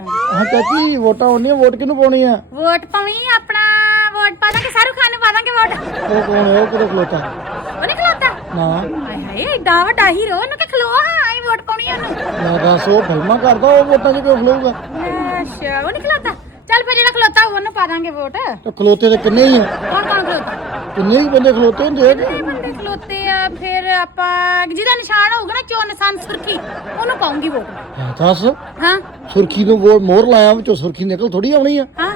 ਹਾਂ ਚਾਚੀ ਵੋਟਾਂ ਆਉਣੀਆਂ ਵੋਟ ਕਿਹਨੂੰ ਪਾਉਣੀ ਆ? ਵੋਟ ਪਵੀ ਆਪਣਾ ਵੋਟ ਪਾ ਦਾਂਗੇ ਸਾਰੂ ਖਾਨ ਨੂੰ ਪਾ ਦਾਂਗੇ ਵੋਟ। ਉਹ ਕੌਣ ਹੈ? ਉਹ ਕਿਹਦੇ ਖਲੋਤਾ? ਉਹ ਨਹੀਂ ਖਲੋਤਾ? ਨਾ। ਹਾਏ ਹਾਏ ਏਡਾ ਵੱਡਾ ਹੀਰੋ ਉਹਨੂੰ ਕਿ ਖਲੋ ਹਾਂ ਆਈ ਵੋਟ ਪਾਉਣੀ ਉਹਨੂੰ। ਨਾ ਦੱਸ ਉਹ ਫਿਲਮਾਂ ਕਰਦਾ ਉਹ ਵੋਟਾਂ 'ਚ ਕਿਉਂ ਖਲੋਊਗਾ? ਅੱਛਾ ਉਹ ਨਹੀਂ ਖਲੋਤਾ? ਚੱਲ ਫਿਰ ਜਿਹੜਾ ਖਲੋਤਾ ਉਹਨੂੰ ਪਾ ਦਾਂਗੇ ਵੋਟ। ਤੇ ਖਲੋਤੇ ਤੇ ਕਿੰਨੇ ਹੀ ਆ? ਕੌਣ ਕੌਣ ਖਲੋਤਾ? ਕਿੰਨੇ ਹੀ ਬੰਦੇ ਖਲੋਤੇ ਹੁੰਦੇ ਆ? ਕਿੰਨੇ ਬੰਦੇ ਖਲੋਤੇ ਫਿਰ ਆਪਾਂ ਜਿਹਦਾ ਨਿਸ਼ਾਨ ਹੋਊਗਾ ਨਾ ਚੋਣ ਨਿਸ਼ਾਨ ਸੁਰਖੀ ਉਹਨੂੰ ਪਾਉਂਗੀ ਵੋਟ ਹਾਂ, ਦੱਸ। ਹਾਂ। ਸੁਰਖੀ ਨੂੰ ਵੋਟ ਮੋਹਰ ਲਾਇਆ ਵਿੱਚੋਂ ਸੁਰਖੀ ਨਿਕਲ ਥੋੜੀ ਆਉਣੀ ਆ। ਹਾਂ।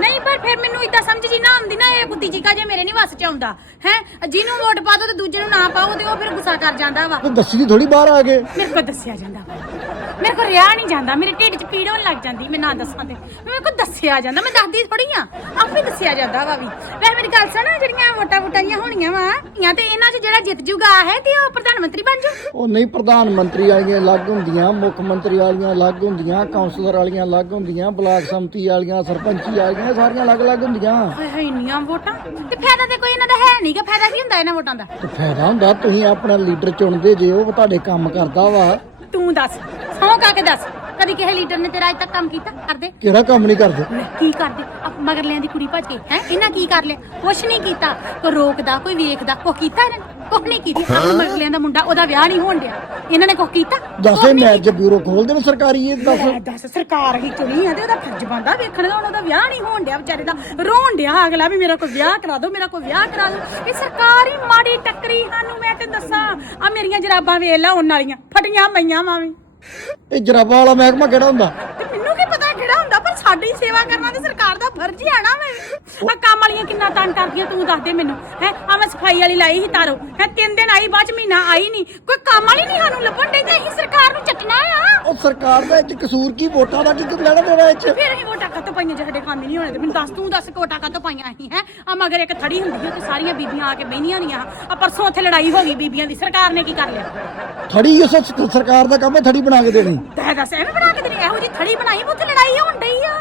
ਨਹੀਂ ਪਰ ਫਿਰ ਮੈਨੂੰ ਇਦਾਂ ਸਮਝ ਜੀ ਨਾ ਆਉਂਦੀ ਨਾ ਇਹ ਬੁੱਧੀ ਚੀਕਾ ਜੇ ਮੇਰੇ ਨਹੀਂ ਵਸ ਚ ਆਉਂਦਾ। ਹੈ? ਜਿਹਨੂੰ ਵੋਟ ਪਾ ਦੋ ਤੇ ਦੂਜੇ ਨੂੰ ਨਾ ਪਾਓ ਤੇ ਉਹ ਫਿਰ ਗੁੱਸਾ ਕਰ ਜਾਂਦਾ ਵਾ। ਤੇ ਦੱਸੀ ਦੀ ਥੋੜੀ ਬਾਹਰ ਆ ਗਏ ਮੇਰੇ ਕੋਲ ਦੱਸਿਆ ਜਾਂਦਾ ਵਾ। ਮੇਰੇ ਕੋਲ ਰਿਆ ਨਹੀਂ ਜਾਂਦਾ ਮੇਰੇ ਢਿੱਡ 'ਚ ਪੀੜ ਹੋਣ ਲੱਗ ਜਾਂਦੀ ਮੈਂ ਨਾ ਦੱਸਾਂ ਤੇ। ਮੇਰੇ ਕੋਲ ਦੱਸਿਆ ਜਾਂਦਾ ਮੈਂ ਦੱਸਦੀ ਥੋੜੀ ਆ ਆਪੇ ਦੱਸਿਆ ਜਾਂਦਾ ਵਾ ਵੀ। ਵੈਸੇ ਮੇਰੀ ਗੱਲ ਸੁਣ ਜਿਹੜੀਆਂ ਵੋਟਾਂ ਵੋਟਾਂ ਜੀਆਂ ਹੋਣੀਆਂ ਵਾ ਧੀਆਂ ਤੇ ਇਹਨਾਂ 'ਚ ਜਿਹੜਾ ਜਿੱਤ ਜੂਗਾ ਹੈ ਤੇ ਉਹ ਪ੍ਰਧਾਨ ਮੰਤਰੀ ਬਣ ਜੂ? ਉਹ ਨਹੀਂ ਪ੍ਰਧਾਨ ਮੰਤਰੀ ਵਾਲੀਆਂ ਅਲੱਗ ਹੁੰਦੀਆਂ ਮੁੱਖ ਮੰਤਰੀ ਵਾਲੀਆਂ ਅਲੱਗ ਹੁੰਦੀਆਂ ਕਾਉਂਸਲਰ ਵਾਲੀਆਂ ਅਲੱਗ ਹੁੰਦੀਆਂ ਬਲਾਕ ਸੰਮਤੀ ਵਾਲੀਆਂ ਸਰਪੰਚੀ ਵਾਲੀਆਂ ਸਾਰੀਆਂ ਅਲੱਗ-ਅਲੱਗ ਹੁੰਦੀਆਂ। ਹਾਏ ਹਾਏ ਇੰਨੀਆਂ ਵੋਟਾਂ? ਤੇ ਫਾਇਦਾ ਤੇ ਕੋਈ ਇਹਨਾਂ ਦਾ ਹੈ ਨਹੀਂਗਾ ਫਾਇਦਾ ਕੀ ਹੁੰਦਾ ਇਹਨਾਂ ਵੋਟਾਂ ਦਾ? ਤੇ ਫਾਇਦਾ ਹੁੰਦਾ ਤੁਸੀਂ ਆਪਣਾ ਲੀਡਰ ਚੁਣਦੇ ਜੇ ਉਹ ਤੁਹਾਡੇ ਕੰਮ ਕਰਦਾ ਵਾ। ਤੂੰ ਦੱਸ ਸੌਂ ਕਾ ਕੇ ਦੱਸ। ਕਦੀ ਕਿਸੇ ਲੀਡਰ ਨੇ ਤੇਰਾ ਅੱਜ ਤੱਕ ਕੰਮ ਕੀਤਾ? ਕਰਦੇ? ਕਿਹੜਾ ਕੰਮ ਨਹੀਂ ਕਰਦੇ? ਕੀ ਕਰਦੇ? ਆ ਮਗਰਲਿਆਂ ਦੀ ਕੁੜੀ ਭੱਜ ਕੇ ਹੈ? ਇਹਨਾਂ ਕੀ ਕਰ ਲਿਆ? ਕੁਛ ਨਹੀਂ ਕੀਤਾ। ਕੋਈ ਰੋਕਦਾ ਕੋਈ ਵੇਖਦਾ ਕੋ ਕੀਤਾ ਇਹਨਾਂ ਨੇ? ਕੁਛ ਨਹੀਂ ਕੀਤੀ। ਆਹ ਮਗਰਲਿਆਂ ਦਾ ਮੁੰਡਾ ਉਹਦਾ ਵਿਆਹ ਨਹੀਂ ਹੋਣ ਡਿਆ। ਇਹਨਾਂ ਨੇ ਕੁਛ ਕੀਤਾ? ਦੱਸੇ ਮੈਚ ਬਿਊਰੋ ਖੋਲ ਦੇਣ ਸਰਕਾਰੀ ਇਹ ਦੱਸ। ਲੈ ਦੱਸ ਸਰਕਾਰ ਹੀ ਚੁਣੀ ਆ ਤੇ ਉਹਦਾ ਫਰਜ਼ ਬੰਦਾ ਵੇਖਣ ਦਾ ਹੁਣ ਉਹਦਾ ਵਿਆਹ ਨਹੀਂ ਹੋਣ ਡਿਆ ਵਿਚਾਰੇ ਦਾ। ਰੋਣ ਡਿਆ ਅਗਲਾ ਵੀ ਮੇਰਾ ਕੋਈ ਵਿਆਹ ਕਰਾ ਦਿਓ ਮੇਰਾ ਕੋਈ ਵਿਆਹ ਕਰਾ ਦਿਓ ਇਹ ਸਰਕਾਰ ਹੀ ਮਾੜੀ ਟੱਕਰੀ ਸਾਨੂੰ ਮੈਂ ਤੇ ਦੱਸਾਂ। ਆ ਮੇਰੀਆਂ ਜਰਾਬਾਂ ਵੇਖ ਲਾ ਉਹਨਾਂ ਵਾਲੀਆਂ। ਫਟੀਆਂ ਪਈਆਂ ਮਾਵੇਂ ਇਹ ਜਰਾਬਾਂ ਵਾਲਾ ਮਹਿਕਮਾ ਕਿਹੜਾ ਹੁੰਦਾ ਤੇ ਮੈਨੂੰ ਕੀ ਪਤਾ ਕਿਹੜਾ ਹੁੰਦਾ ਪਰ ਸਾਡੀ ਸੇਵਾ ਕਰਨਾ ਤੇ ਸਰਕਾਰ ਦਾ ਫਰਜ਼ ਹੀ ਆ ਨਾ ਮੈਂ ਆ ਕੰਮ ਵਾਲੀਆਂ ਕਿੰਨਾ ਤੰਗ ਕਰਦੀਆਂ ਤੂੰ ਦੱਸ ਦੇ ਮੈਨੂੰ। ਹੈ ਆ ਮੈਂ ਸਫ਼ਾਈ ਵਾਲੀ ਲਾਈ ਸੀ ਤਾਰੋ। ਹੈ ਤਿੰਨ ਦਿਨ ਆਈ ਬਾਅਦ ਚ ਮਹੀਨਾ ਆਈ ਨਹੀਂ ਕੋਈ ਕੰਮ ਵਾਲੀ ਨਹੀਂ ਸਾਨੂੰ ਲੱਭਣ ਡਈ ਤੇ ਅਸੀਂ ਸਰਕਾਰ ਨੂੰ ਚੱਟਣਾ ਆ? ਉਹ ਸਰਕਾਰ ਦਾ 'ਚ ਕਸੂਰ ਕੀ? ਵੋਟਾਂ ਦਾ ਕੀ ਲੈਣਾ ਦੇਣਾ ਇਹ 'ਚ? ਫਿਰ ਅਸੀਂ ਵੋਟਾਂ ਕੱਟ ਪਾਈਆਂ ਜੇ ਸਾਡੇ ਖਾਂਦੇ ਨਹੀਂ ਹੋਣੇ ਤੇ? ਮੈਨੂੰ ਦੱਸ ਤੂੰ ਦੱਸ ਕੋਟਾ ਕੱਟ ਪਾਈਆਂ ਅਸੀਂ? ਹੈ ਆ ਮਗਰ ਇੱਕ ਥੜੀ ਹੁੰਦੀ ਸੀ ਤੇ ਸਾਰੀਆਂ ਬੀਬੀਆਂ ਆ ਕੇ ਬਹਿਨੀਆਂ ਹੁੰਦੀਆਂ ਆ ਪਰਸੋਂ ਉੱਥੇ ਲੜਾਈ ਹੋ ਗਈ ਬੀਬੀਆਂ ਦੀ। ਸਰਕਾਰ ਨੇ ਕੀ ਕਰ ਲਿਆ? ਥੜੀ ਉਸ ਸਰਕਾਰ ਦਾ ਕੰਮ ਹੈ ਥੜੀ ਬਣਾ ਕੇ ਦੇਣੀ। ਤੈ ਦੱਸ ਐਵੇਂ ਬਣਾ ਕੇ ਇਹੋ ਜੀ ਥੜੀ ਬਣਾਈ ਉੱਥੇ ਲੜਾਈ ਹੋਣ ਡਈ ਆ।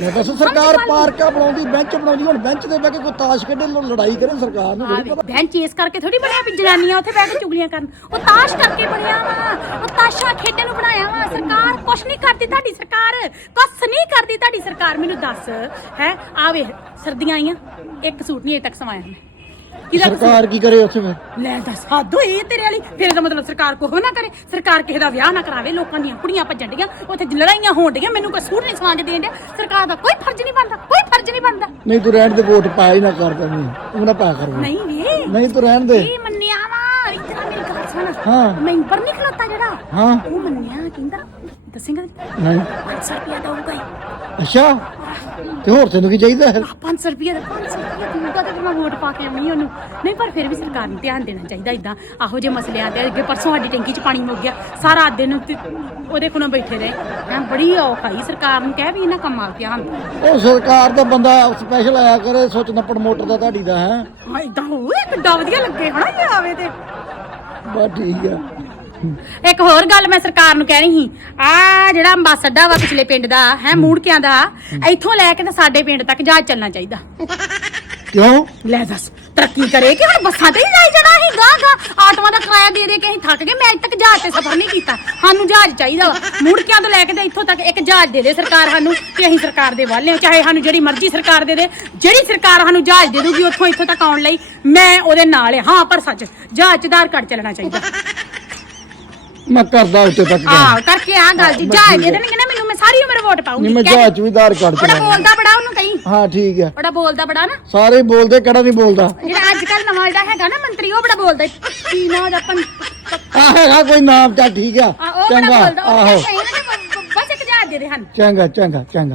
ਮੈਂ ਦੱਸ ਸਰਕਾਰ ਪਾਰਕਾਂ ਬਣਾਉਂਦੀ ਬੈਂਚ ਬਣਾਉਂਦੀ ਹੁਣ ਬੈਂਚ ਤੇ ਬਹਿ ਕੇ ਕੋਈ ਤਾਸ਼ ਖੇਡੇ ਲੋ- ਲੜਾਈ ਕਰੇ ਸਰਕਾਰ ਨੂੰ ਥੋੜ੍ਹੀ ਪਤਾ। ਬੈਂਚ ਇਸ ਕਰਕੇ ਥੋੜੀ ਬਣਿਆ ਵੀ ਜਨਾਨੀਆਂ ਉੱਥੇ ਬਹਿ ਕੇ ਚੁਗਲੀਆਂ ਕਰਨ। ਉਹ ਤਾਸ਼ ਕਰਕੇ ਬਣਿਆ ਵਾ। ਉਹ ਤਾਸ਼ਾ ਖੇਡਣ ਨੂੰ ਬਣਾਇਆ ਵਾ। ਸਰਕਾਰ ਕੁਛ ਨਹੀਂ ਕਰਦੀ ਤੁਹਾਡੀ ਸਰਕਾਰ। ਕੁਛ ਨਹੀਂ ਕਰਦੀ ਤੁਹਾਡੀ ਸਰਕਾਰ। ਮੈਨੂੰ ਦੱਸ ਹੈ? ਆ ਵੇ ਸਰਦੀਆਂ ਆਈਆਂ। ਇੱਕ ਸੂਟ ਨਹੀਂ ਅਜੇ ਤੱਕ ਸਵਾਇਆ। ਮੈਂ ਕਿਹਦਾ ਕਸੂਰ? ਸਰਕਾਰ ਕੀ ਕਰੇ ਉੱਥੇ ਫਿਰ? ਲੈ ਦੱਸ ਹੱਦ ਹੋਈ ਇਹ ਤੇਰੇ ਵਾਲੀ। ਫਿਰ ਇਹਦਾ ਮਤਲਬ ਸਰਕਾਰ ਕੋਹ ਨਾ ਕਰੇ। ਸਰਕਾਰ ਕਿਸੇ ਦਾ ਵਿਆਹ ਨਾ ਕਰਾਵੇ ਲੋਕਾਂ ਦੀਆਂ ਕੁੜੀਆਂ ਭੱਜਣ ਡੀਆਂ ਉੱਥੇ ਲੜਾਈਆਂ ਹੋਣ ਡੀਆਂ ਮੈਨੂੰ ਕੋਈ ਸੂਟ ਨਹੀਂ ਸਵਾ ਕੇ ਦੇਣ ਡਿਆ। ਸਰਕਾਰ ਦਾ ਕੋਈ ਫਰਜ਼ ਨਹੀਂ ਬਣਦਾ ਕੋਈ ਫਰਜ਼ ਨਹੀਂ ਬਣਦਾ। ਨਹੀਂ ਤੂੰ ਰਹਿਣ ਦੇ ਵੋਟ ਪਾਇਆ ਹੀ ਨਾ ਕਰ ਦਵੀਂ ਤੂੰ ਨਾ ਪਾਇਆ ਕਰ। ਨਹੀਂ ਵੇ। ਨਹੀਂ ਤੂੰ ਰਹਿਣ ਦੇ। ਇਹ ਮੰਨਿਆ ਵਾ ਇਤਨਾ ਮੇਰੀ ਗੱਲ ਸੁਣ ਹਾਂ। ਮੈਂਬਰ ਨਹੀਂ ਖਲੋਤਾ ਜਿਹੜਾ। ਹਾਂ। ਉਹ ਮੰਨਿਆ ਕਹਿੰਦਾ ਦੱਸੇਂਗਾ ਨਹੀਂ। 500 ਰੁਪਿਆ ਦਊਗਾ ਹੀ। ਅੱਛਾ। ਤੇ ਹੋਰ ਤੈਨੂੰ ਕੀ ਚਾਹੀਦਾ ਹੈ 500 ਰੁਪਿਆ ਦਾ 500 ਰੁਪਿਆ ਦਊਗਾ ਤੇ ਮੈਂ ਵੋਟ ਪਾ ਕੇ ਆਉਣੀ ਉਹਨੂੰ। ਨਹੀਂ ਪਰ ਫਿਰ ਵੀ ਸਰਕਾਰ ਨੂੰ ਧਿਆਨ ਦੇਣਾ ਚਾਹੀਦਾ ਇਦਾਂ ਆਹੋ ਜੇ ਮਸਲਿਆਂ ਤੇ ਅੱਗੇ ਪਰਸੋਂ ਸਾਡੀ ਟੈਂਕੀ 'ਚ ਪਾਣੀ ਮੁੱਕ ਗਿਆ। ਸਾਰਾ ਦਿਨ ਤੇ ਉਹਦੇ ਕੋਲੋਂ ਬੈਠੇ ਰਹੇ। ਹੈ ਬੜੀ ਔਖਾਈ ਸਰਕਾਰ ਨੂੰ। ਕਹਿ ਵੀ ਇਹਨਾਂ ਕੰਮਾਂ 'ਤੇ ਧਿਆਨ ਉਹ ਸਰਕਾਰ ਦਾ ਬੰਦਾ ਸਪੈਸ਼ਲ ਆਇਆ ਕਰੇ ਸੋਚਣਾ ਪ੍ਰਮੋਟਰ ਦਾ ਤੁਹਾਡੀ ਦਾ ਹੈ। ਹਾਂ ਇਦਾਂ ਹੋਏ ਕਿੱਡਾ ਵਧੀਆ ਲੱਗੇ ਹਨਾ ਇਹ ਆਵੇ ਤੇ। ਬਸ ਠੀਕ ਆ। ਇੱਕ ਹੋਰ ਗੱਲ ਮੈਂ ਸਰਕਾਰ ਨੂੰ ਕਹਿ ਰਹੀ ਸੀ ਆ ਜਿਹੜਾ ਅੰਬਾਸ ਅੱਡਾ ਵਾ ਪਿਛਲੇ ਪਿੰਡ ਦਾ ਹੈ ਮੂੜਕਿਆਂ ਦਾ ਇੱਥੋਂ ਲੈ ਕੇ ਤੇ ਸਾਡੇ ਪਿੰਡ ਤੱਕ ਜਹਾਜ਼ ਚੱਲਣਾ ਚਾਹੀਦਾ। ਕਿਉਂ? ਲੈ ਦੱਸ ਤਰੱਕੀ ਕਰੇ ਕਿ ਹੁਣ ਬੱਸਾਂ ਤੇ ਹੀ ਜਾਈ ਅਸੀਂ ਗਾਂ ਗਾਂ ਆਟੋਆਂ ਦਾ ਕਿਰਾਇਆ ਦੇ ਦੇ ਕੇ ਅਸੀਂ ਥੱਕ ਗਏ। ਮੈਂ ਅੱਜ ਤੱਕ ਜਹਾਜ਼ ਤੇ ਸਫ਼ਰ ਨਹੀਂ ਕੀਤਾ। ਸਾਨੂੰ ਜਹਾਜ਼ ਚਾਹੀਦਾ ਵਾ। ਮੁੜਕਿਆਂ ਤੋਂ ਲੈ ਕੇ ਤੇ ਇੱਥੋਂ ਤੱਕ ਇੱਕ ਜਹਾਜ਼ ਦੇ ਦੇ ਸਰਕਾਰ ਸਾਨੂੰ ਤੇ ਅਸੀਂ ਸਰਕਾਰ ਦੇ ਵਾਲੇ ਹਾਂ। ਚਾਹੇ ਸਾਨੂੰ ਜਿਹੜੀ ਮਰਜ਼ੀ ਸਰਕਾਰ ਦੇ ਦੇ। ਜਿਹੜੀ ਸਰਕਾਰ ਸਾਨੂੰ ਜਹਾਜ਼ ਦੇ ਦੂਗੀ ਉੱਥੋਂ ਇੱਥੋਂ ਤੱਕ ਆਉਣ ਲਈ ਮੈਂ ਉਹਦੇ ਨਾਲ ਹਾਂ। ਹਾਂ ਪਰ ਸੱਚ ਜਹਾਜ਼ ਆਧਾਰ ਕਾਰਡ ਚੱਲਣਾ ਚਾਹੀਦਾ। ਮੈਂ ਕਰਦਾ ਉੱਤੇ ਤੱਕ ਆ ਕਰਕੇ ਆ ਗੱਲ ਜੀ ਜਹਾਜ਼ ਦੇ ਦੇਣਗੇ ਸਾਰੀ ਉਮਰ ਵੋਟ ਪਾਉਂਗੀ ਨਹੀਂ ਮੈਂ ਜਹਾਜ਼ ਚ ਵੀ ਆਧਾਰ ਕਾਰਡ ਬੜਾ ਬੋਲਦਾ ਬੜਾ ਉਹਨੂੰ ਕਹੀਂ। ਹਾਂ ਠੀਕ ਆ ਬੜਾ ਬੋਲਦਾ ਬੜਾ ਨਾ। ਸਾਰੇ ਹੀ ਬੋਲਦੇ ਕਿਹੜਾ ਨਹੀਂ ਬੋਲਦਾ? ਜਿਹੜਾ ਅੱਜ ਕੱਲ ਨਵਾਂ ਜਿਹੜਾ ਹੈਗਾ ਨਾ ਮੰਤਰੀ ਉਹ ਬੜਾ ਬੋਲਦਾ ਈ। ਕੀ ਨਾ ਉਹਦਾ ਪੰ ਆ ਹੈਗਾ ਕੋਈ ਨਾਮ ਚੱਲ ਠੀਕ ਆ। ਆ ਉਹ ਬੜਾ ਚੰਗਾ ਬੋਲਦਾ। ਉਹ ਆਹੋ। ਕਹਿੰਦਾ ਬਸ ਇੱਕ ਜਹਾਜ਼ ਦੇ ਦੇ ਹਨ। ਚੰਗਾ ਚੰਗਾ ਚੰਗਾ।